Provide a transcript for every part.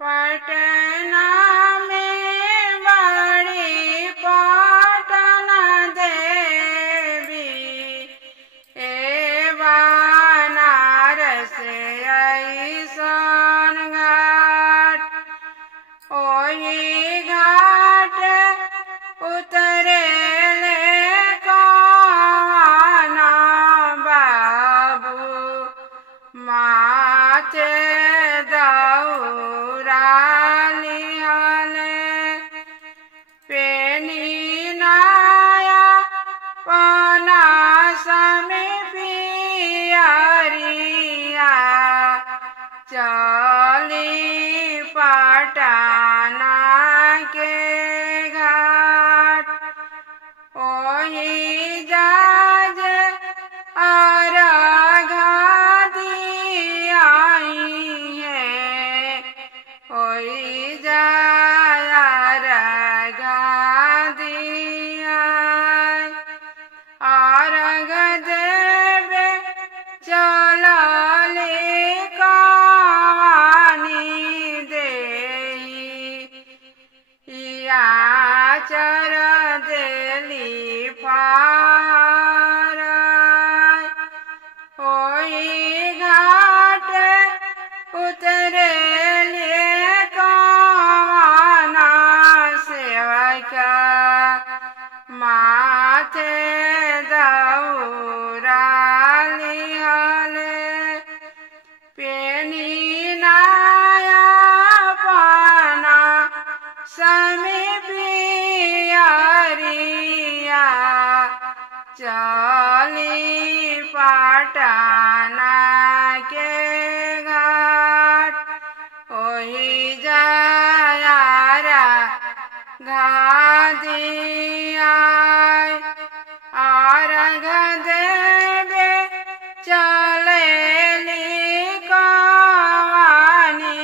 पटना में बड़ी पटना देवी, ए बनारस ऐसन घाट, ओही घाट उतरे ले कौन बाबू, माथे दौरा लिहले, पेनी नाया पना में पियरिया, चली पटना के घाट, ओही जाज अर्घ दियाई है, ओही जाय अर्घ दियाई, अर्घ देवे चलले कवानी देई, आचर देली फाराय, ओही घाट उतरे ले कवाना सेवका, माथे दौरा लिहले, पेनी नाया पना में पियरिया, चली पटना के घाट, ओही जायारा घा दियाई, अर्घ देवे चलेली कवानी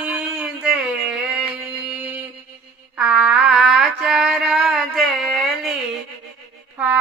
देई, आचर देली फा